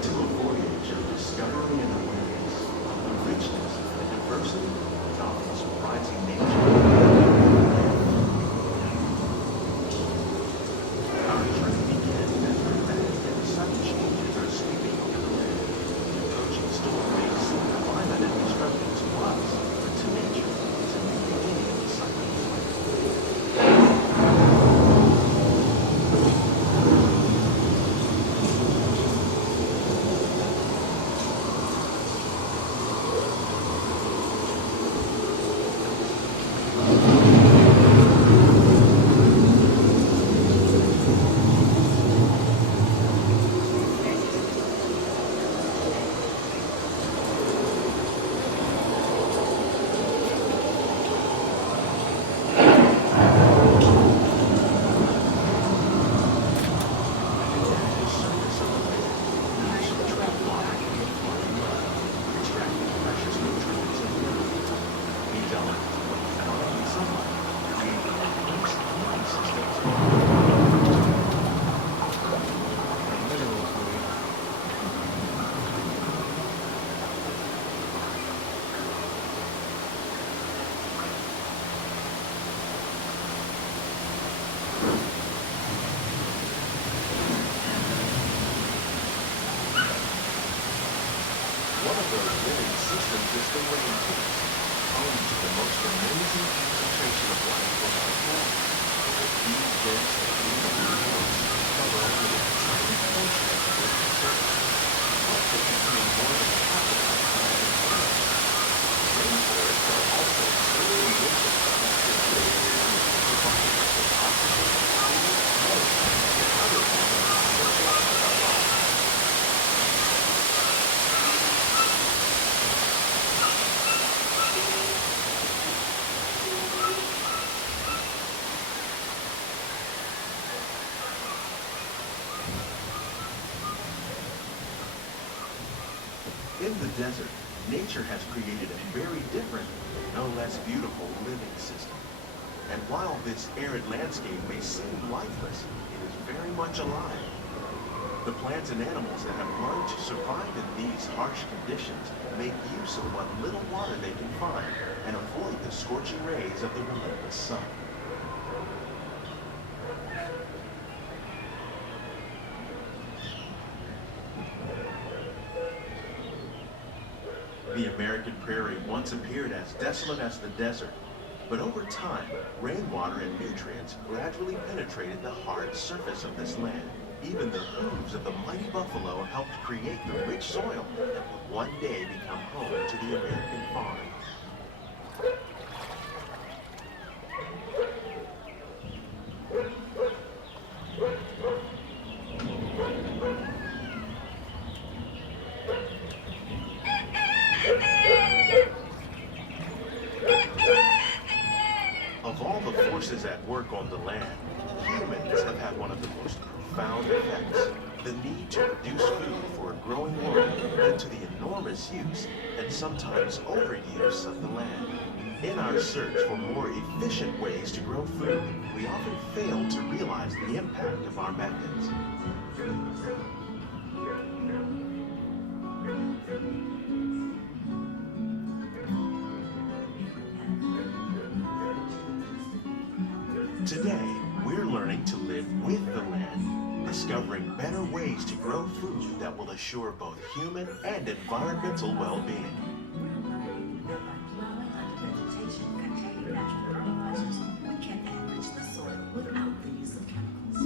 to a voyage of discovery and awareness of the richness and diversity of the surprising nature. Our journey begins as dramatic and sudden changes are sweeping over the land. The approaching storm may seem violent and destructive to us, but to nature, it's a new beginning of the cycle of life. One of those living systems is the rainforest, home to the most amazing concentration of life on our planet. These dense and green forests cover only a tiny portion of the Earth's surface, but they contain more than half of our planet's planet. Rainforests are also extremely rich in productive living, providing us with oxygen, food, medicine, and other elements essential to our lives. In the desert, nature has created a very different, no less beautiful living system. And while this arid landscape may seem lifeless, it is very much alive. The plants and animals that have learned to survive in these harsh conditions make use of what little water they can find and avoid the scorching rays of the relentless sun. The American Prairie once appeared as desolate as the desert, but over time, rainwater and nutrients gradually penetrated the hard surface of this land. Even the hooves of the mighty buffalo helped create the rich soil that would one day become home to the American farm. Of all the forces at work on the land, humans have had one of the most profound effects. The need to produce food for a growing world led to the enormous use and sometimes overuse of the land. In our search for more efficient ways to grow food, we often fail to realize the impact of our methods. Today, we're learning to live with the land, discovering better ways to grow food that will assure both human and environmental well-being. We can enrich the soil without the use of chemicals.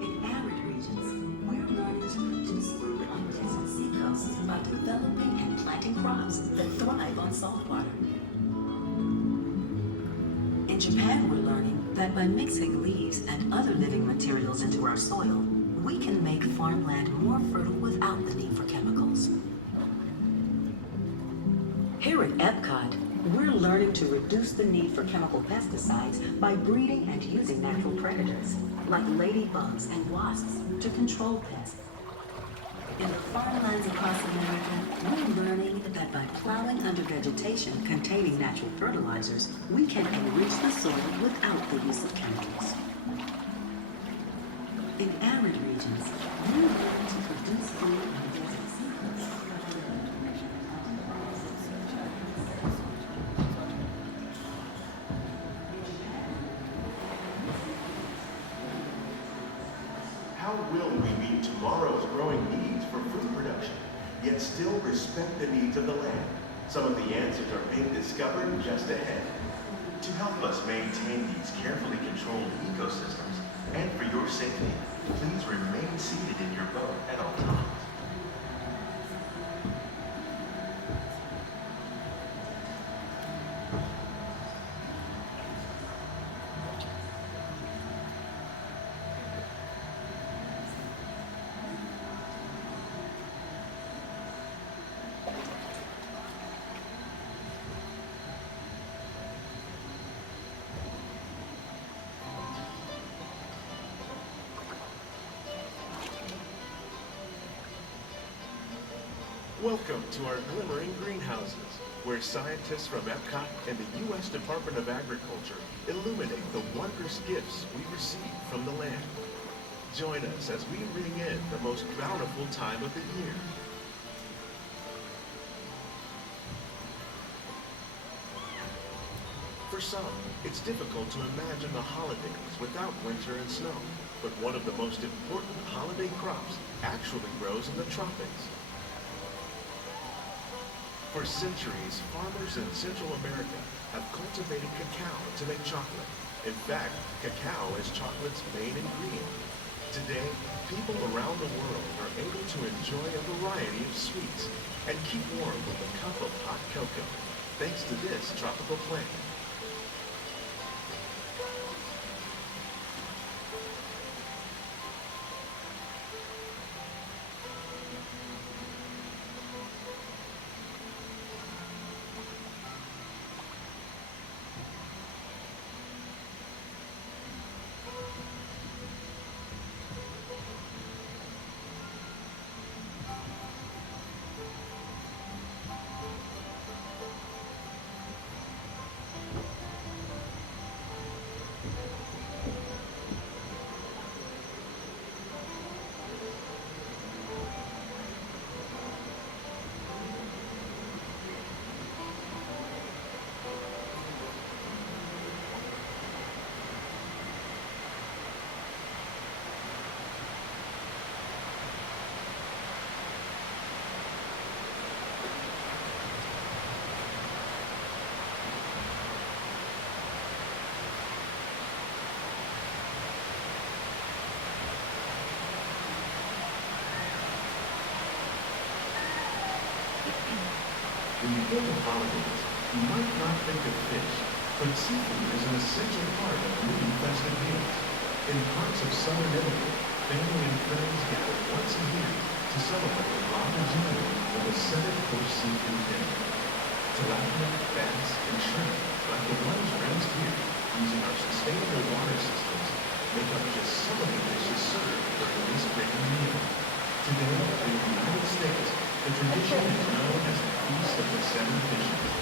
In arid regions, we're learning to produce food on desert seacoasts by developing and planting crops that thrive on salt water. In Japan, we're learning that by mixing leaves and other living materials into our soil, we can make farmland more fertile without the need for chemicals. Here at EPCOT, we're learning to reduce the need for chemical pesticides by breeding and using natural predators, like ladybugs and wasps, to control pests. In the farmlands across America, we're learning that by plowing under vegetation containing natural fertilizers, we can enrich the soil without the use of chemicals. In arid regions, we're learning How will we meet tomorrow's growing needs for food production, yet still respect the needs of the land? Some of the answers are being discovered just ahead. To help us maintain these carefully controlled ecosystems, and for your safety, please remain seated in your boat at all times. Welcome to our Glimmering greenhouses, where scientists from EPCOT and the U.S. Department of Agriculture illuminate the wondrous gifts we receive from the land. Join us as we ring in the most bountiful time of the year. For some, it's difficult to imagine the holidays without winter and snow, but one of the most important holiday crops actually grows in the tropics. For centuries, farmers in Central America have cultivated cacao to make chocolate. In fact, cacao is chocolate's main ingredient. Today, people around the world are able to enjoy a variety of sweets and keep warm with a cup of hot cocoa, thanks to this tropical plant. When you think of holidays, you might not think of fish, but seafood is an essential part of many festive meals. In parts of southern Italy, family and friends gather once a year to celebrate La Regina with a 7-course seafood dinner. Tilapia, bass, and shrimp, like the ones raised here using our sustainable water systems, make up just some of the dishes served during this grand meal. Today, in the United States, the tradition is known as the Feast of the Seven Fishes.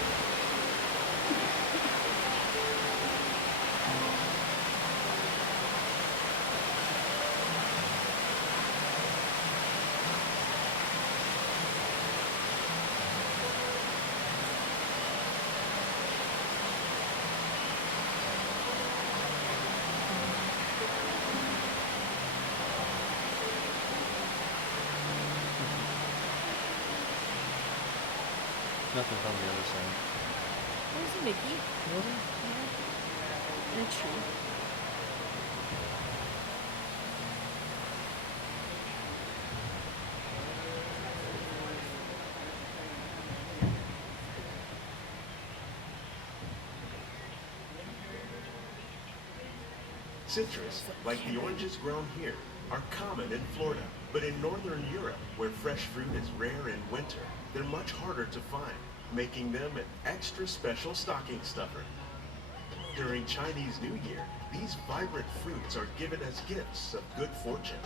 Nothing from the other side. There's a Mickey. Really? Yeah. And a tree. Citrus, like the oranges grown here, are common in Florida, but in northern Europe, where fresh fruit is rare in winter, they're much harder to find, making them an extra special stocking stuffer. During Chinese New Year, these vibrant fruits are given as gifts of good fortune.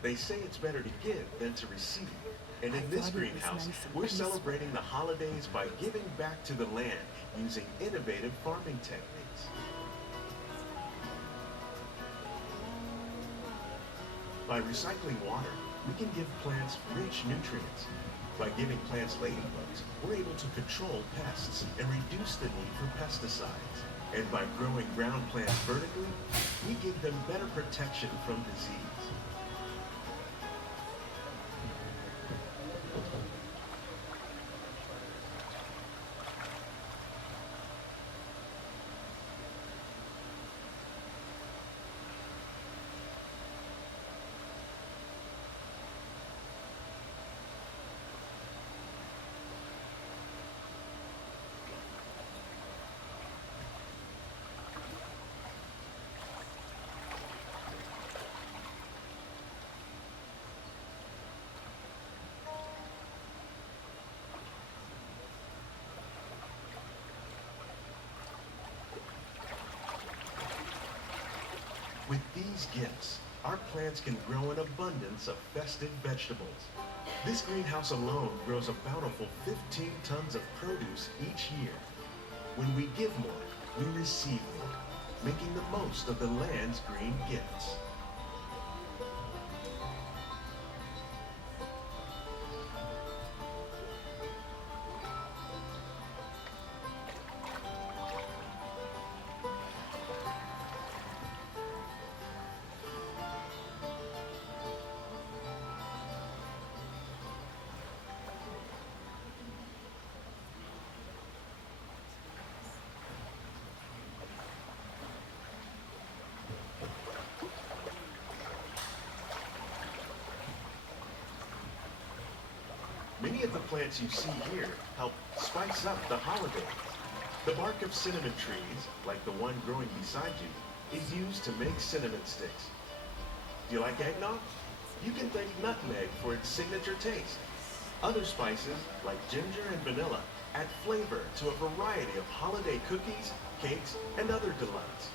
They say it's better to give than to receive. And in this greenhouse, we're celebrating the holidays by giving back to the land using innovative farming techniques. By recycling water, we can give plants rich nutrients. By giving plants ladybugs, we're able to control pests and reduce the need for pesticides. And by growing ground plants vertically, we give them better protection from disease. With these gifts, our plants can grow an abundance of festive vegetables. This greenhouse alone grows a bountiful 15 tons of produce each year. When we give more, we receive more, making the most of the land's green gifts. Many of the plants you see here help spice up the holidays. The bark of cinnamon trees, like the one growing beside you, is used to make cinnamon sticks. Do you like eggnog? You can thank nutmeg for its signature taste. Other spices, like ginger and vanilla, add flavor to a variety of holiday cookies, cakes, and other delights.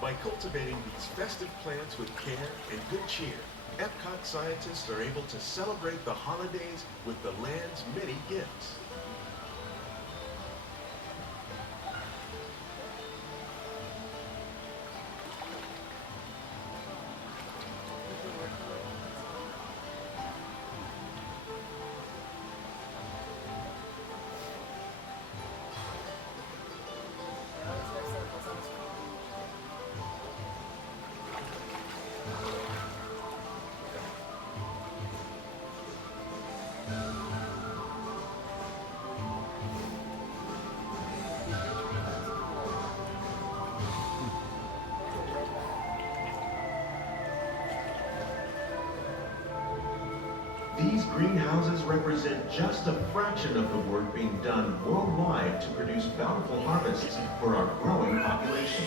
By cultivating these festive plants with care and good cheer, EPCOT scientists are able to celebrate the holidays with the land's many gifts. These greenhouses represent just a fraction of the work being done worldwide to produce bountiful harvests for our growing population.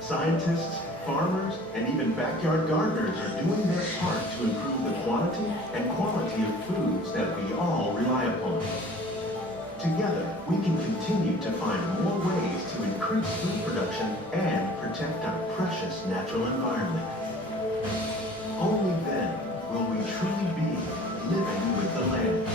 Scientists, farmers, and even backyard gardeners are doing their part to improve the quantity and quality of foods that we all rely upon. Together, we can continue to find more ways to increase food production and protect our precious natural environment. Only then will we truly be living with the land.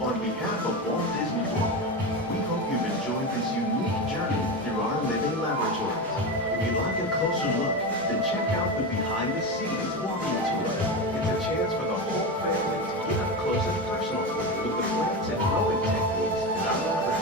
On behalf of Walt Disney World, we hope you've enjoyed this unique journey through our living laboratories. If you'd like a closer look, then check out the behind-the-scenes walking tour. It's a chance for the whole family to get up close and personal with the plants and growing techniques in our laboratory.